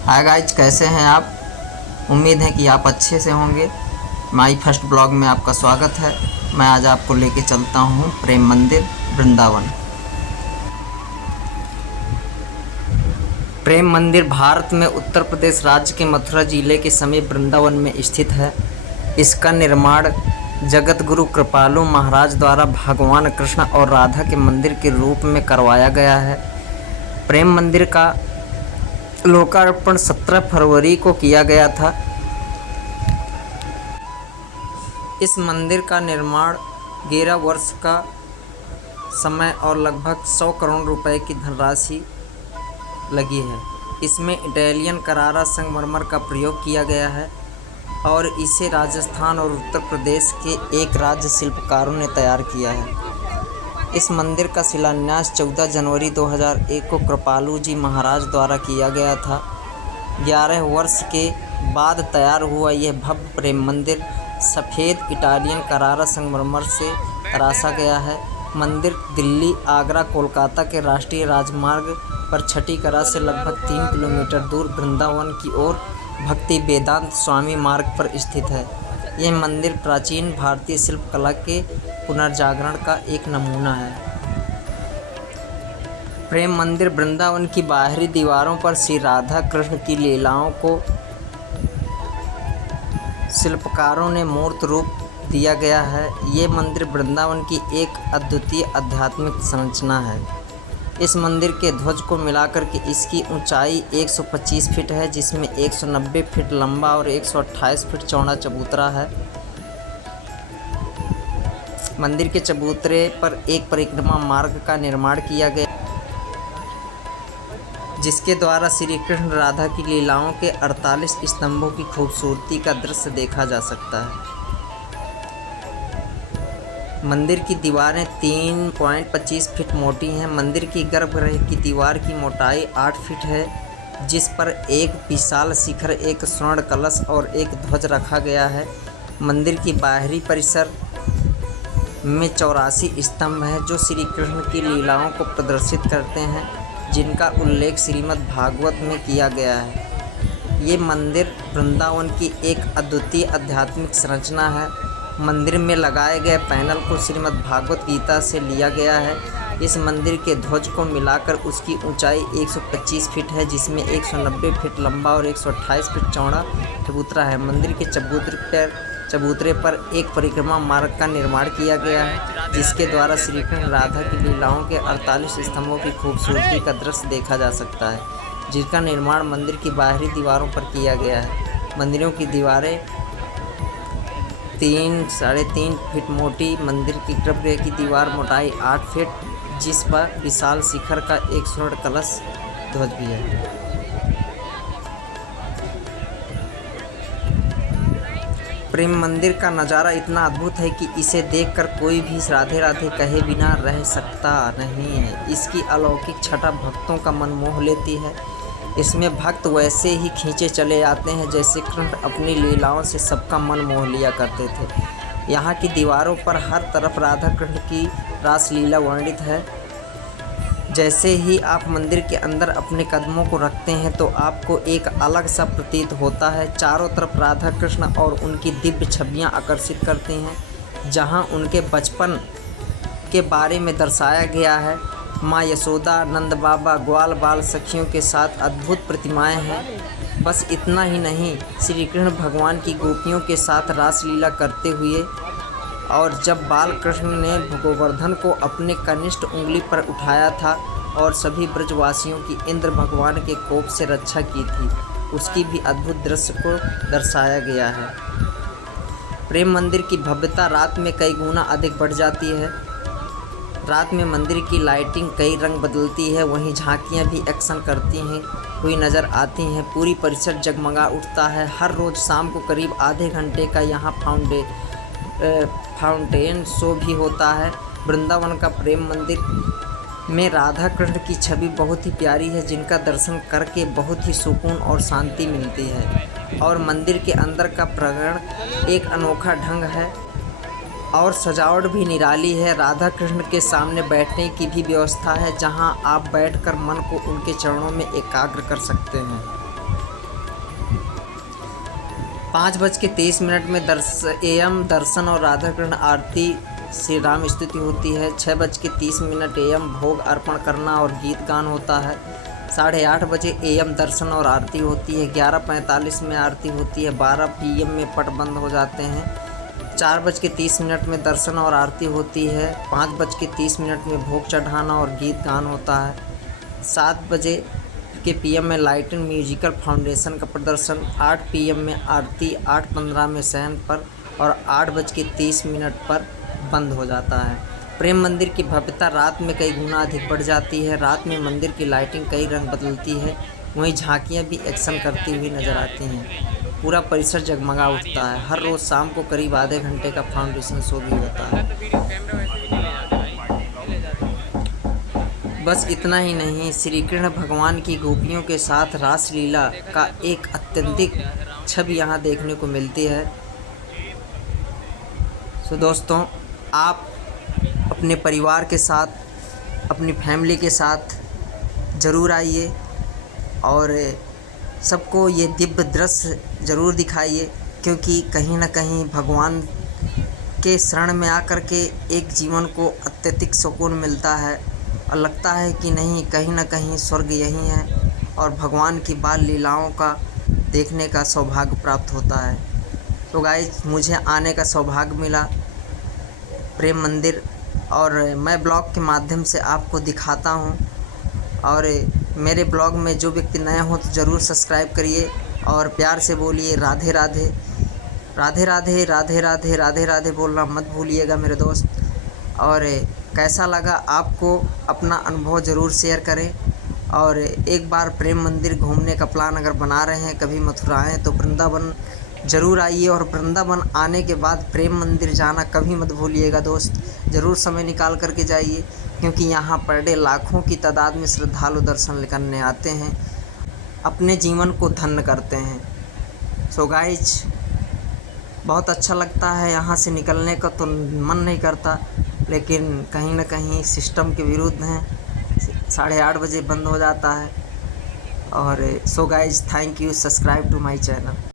Hi guys, कैसे हैं आप। उम्मीद है कि आप अच्छे से होंगे। माई फर्स्ट ब्लॉग में आपका स्वागत है। मैं आज आपको लेके चलता हूँ प्रेम मंदिर वृंदावन। प्रेम मंदिर भारत में उत्तर प्रदेश राज्य के मथुरा जिले के समीप वृंदावन में स्थित है। इसका निर्माण जगत गुरु कृपालु महाराज द्वारा भगवान कृष्ण और राधा के मंदिर के रूप में करवाया गया है। प्रेम मंदिर का लोकार्पण 17 फरवरी को किया गया था। इस मंदिर का निर्माण 11 वर्ष का समय और लगभग 100 करोड़ रुपए की धनराशि लगी है। इसमें इटालियन करारा संगमरमर का प्रयोग किया गया है और इसे राजस्थान और उत्तर प्रदेश के एक राज्य शिल्पकारों ने तैयार किया है। इस मंदिर का शिलान्यास 14 जनवरी 2001 को कृपालु जी महाराज द्वारा किया गया था। 11 वर्ष के बाद तैयार हुआ यह भव्य प्रेम मंदिर सफ़ेद इटालियन करारा संगमरमर से तराशा गया है। मंदिर दिल्ली, आगरा, कोलकाता के राष्ट्रीय राजमार्ग पर छठी करा से लगभग 3 किलोमीटर दूर वृंदावन की ओर भक्ति वेदांत स्वामी मार्ग पर स्थित है। यह मंदिर प्राचीन भारतीय शिल्पकला के पुनर्जागरण का एक नमूना है। प्रेम मंदिर वृंदावन की बाहरी दीवारों पर श्री राधा कृष्ण की लीलाओं को शिल्पकारों ने मूर्त रूप दिया गया है। ये मंदिर वृंदावन की एक अद्वितीय आध्यात्मिक संरचना है। इस मंदिर के ध्वज को मिलाकर के इसकी ऊंचाई 125 फीट है, जिसमें 190 फीट लंबा और 128 फीट चौड़ा चबूतरा है। मंदिर के चबूतरे पर एक परिक्रमा मार्ग का निर्माण किया गया, जिसके द्वारा श्री कृष्ण राधा की लीलाओं के 48 स्तंभों की खूबसूरती का दृश्य देखा जा सकता है। मंदिर की दीवारें 3.25 फीट मोटी हैं। मंदिर की गर्भगृह की दीवार की मोटाई 8 फीट है, जिस पर एक विशाल शिखर, एक स्वर्ण कलश और एक ध्वज रखा गया है। मंदिर की बाहरी परिसर में 84 स्तंभ हैं, जो श्री कृष्ण की लीलाओं को प्रदर्शित करते हैं, जिनका उल्लेख श्रीमद् भागवत में किया गया है। ये मंदिर वृंदावन की एक अद्वितीय आध्यात्मिक संरचना है। मंदिर में लगाए गए पैनल को श्रीमद् भागवत गीता से लिया गया है। इस मंदिर के ध्वज को मिलाकर उसकी ऊंचाई 125 फीट है, जिसमें 190 फीट लंबा और 128 फीट चौड़ा चबूतरा है। मंदिर के चबूतरे पर एक परिक्रमा मार्ग का निर्माण किया गया है, जिसके द्वारा श्री कृष्ण राधा की लीलाओं के 48 स्तंभों की खूबसूरती का दृश्य देखा जा सकता है, जिसका निर्माण मंदिर की बाहरी दीवारों पर किया गया है। मंदिरों की दीवारें 3.5 फीट मोटी। मंदिर की गर्भगृह की दीवार मोटाई 8 फीट, जिस पर विशाल शिखर का एक स्वर्ण कलश ध्वज भी है। प्रेम मंदिर का नज़ारा इतना अद्भुत है कि इसे देखकर कोई भी राधे राधे कहे बिना रह सकता नहीं है। इसकी अलौकिक छटा भक्तों का मन मोह लेती है। इसमें भक्त वैसे ही खींचे चले आते हैं जैसे कृष्ण अपनी लीलाओं से सबका मन मोह लिया करते थे। यहाँ की दीवारों पर हर तरफ राधा कृष्ण की रासलीला वर्णित है। जैसे ही आप मंदिर के अंदर अपने कदमों को रखते हैं तो आपको एक अलग सा प्रतीत होता है। चारों तरफ राधा कृष्ण और उनकी दिव्य छवियाँ आकर्षित करती हैं। जहाँ उनके बचपन के बारे में दर्शाया गया है। माँ यशोदा, नंद बाबा, ग्वाल बाल सखियों के साथ अद्भुत प्रतिमाएं हैं। बस इतना ही नहीं, श्री कृष्ण भगवान की गोपियों के साथ रासलीला करते हुए, और जब बाल कृष्ण ने गोवर्धन को अपने कनिष्ठ उंगली पर उठाया था और सभी ब्रजवासियों की इंद्र भगवान के कोप से रक्षा की थी, उसकी भी अद्भुत दृश्य को दर्शाया गया है। प्रेम मंदिर की भव्यता रात में कई गुना अधिक बढ़ जाती है। रात में मंदिर की लाइटिंग कई रंग बदलती है, वहीं झांकियाँ भी एक्शन करती हैं हुई नज़र आती हैं। पूरी परिसर जगमगा उठता है। हर रोज़ शाम को करीब आधे घंटे का यहाँ फाउंटेन शो भी होता है। वृंदावन का प्रेम मंदिर में राधा कृष्ण की छवि बहुत ही प्यारी है, जिनका दर्शन करके बहुत ही सुकून और शांति मिलती है। और मंदिर के अंदर का प्रांगण एक अनोखा ढंग है और सजावट भी निराली है। राधा कृष्ण के सामने बैठने की भी व्यवस्था है, जहां आप बैठकर मन को उनके चरणों में एकाग्र कर सकते हैं। 5:30 में AM दर्शन और राधा कृष्ण आरती श्री राम स्तुति होती है। 6:30 AM भोग अर्पण करना और गीत गान होता है। 8:30 बजे AM दर्शन और आरती होती है। 11:45 में आरती होती है। 12 PM में पट बंद हो जाते हैं। 4:30 में दर्शन और आरती होती है। 5:30 में भोग चढ़ाना और गीत गान होता है। 7 बजे के PM में लाइट एंड म्यूजिकल फाउंडेशन का प्रदर्शन। 8 PM में आरती, 8:15 में सहन पर और 8:30 पर बंद हो जाता है। प्रेम मंदिर की भव्यता रात में कई गुना अधिक बढ़ जाती है। रात में मंदिर की लाइटिंग कई रंग बदलती है, वहीं झांकियां भी एक्शन करती हुई नजर आती हैं। पूरा परिसर जगमगा उठता है। हर रोज़ शाम को करीब आधे घंटे का फाउंडेशन शो भी होता है। बस इतना ही नहीं, श्री कृष्ण भगवान की गोपियों के साथ रासलीला का एक अत्यंतिक छवि यहाँ देखने को मिलती है। तो दोस्तों, आप अपने परिवार के साथ, अपनी फैमिली के साथ ज़रूर आइए और सबको ये दिव्य दृश्य ज़रूर दिखाइए, क्योंकि कहीं ना कहीं भगवान के शरण में आकर के एक जीवन को अत्यधिक सुकून मिलता है और लगता है कि नहीं, कहीं ना कहीं स्वर्ग यही है और भगवान की बाल लीलाओं का देखने का सौभाग्य प्राप्त होता है। तो गाइस, मुझे आने का सौभाग्य मिला प्रेम मंदिर और मैं ब्लॉग के माध्यम से आपको दिखाता हूँ। और मेरे ब्लॉग में जो व्यक्ति नए हो तो ज़रूर सब्सक्राइब करिए और प्यार से बोलिए राधे राधे, राधे राधे, राधे राधे, राधे राधे बोलना मत भूलिएगा मेरे दोस्त। और कैसा लगा आपको, अपना अनुभव ज़रूर शेयर करें। और एक बार प्रेम मंदिर घूमने का प्लान अगर बना रहे हैं, कभी मथुरा आएँ तो वृंदावन ज़रूर आइए और वृंदावन आने के बाद प्रेम मंदिर जाना कभी मत भूलिएगा दोस्त। ज़रूर समय निकाल करके जाइए, क्योंकि यहाँ पर डे लाखों की तादाद में श्रद्धालु दर्शन करने आते हैं, अपने जीवन को धन्य करते हैं। सो गाइज, बहुत अच्छा लगता है, यहाँ से निकलने का तो मन नहीं करता, लेकिन कहीं ना कहीं सिस्टम के विरुद्ध हैं। 8:30 बजे बंद हो जाता है। और so guys, thank you, subscribe to my channel.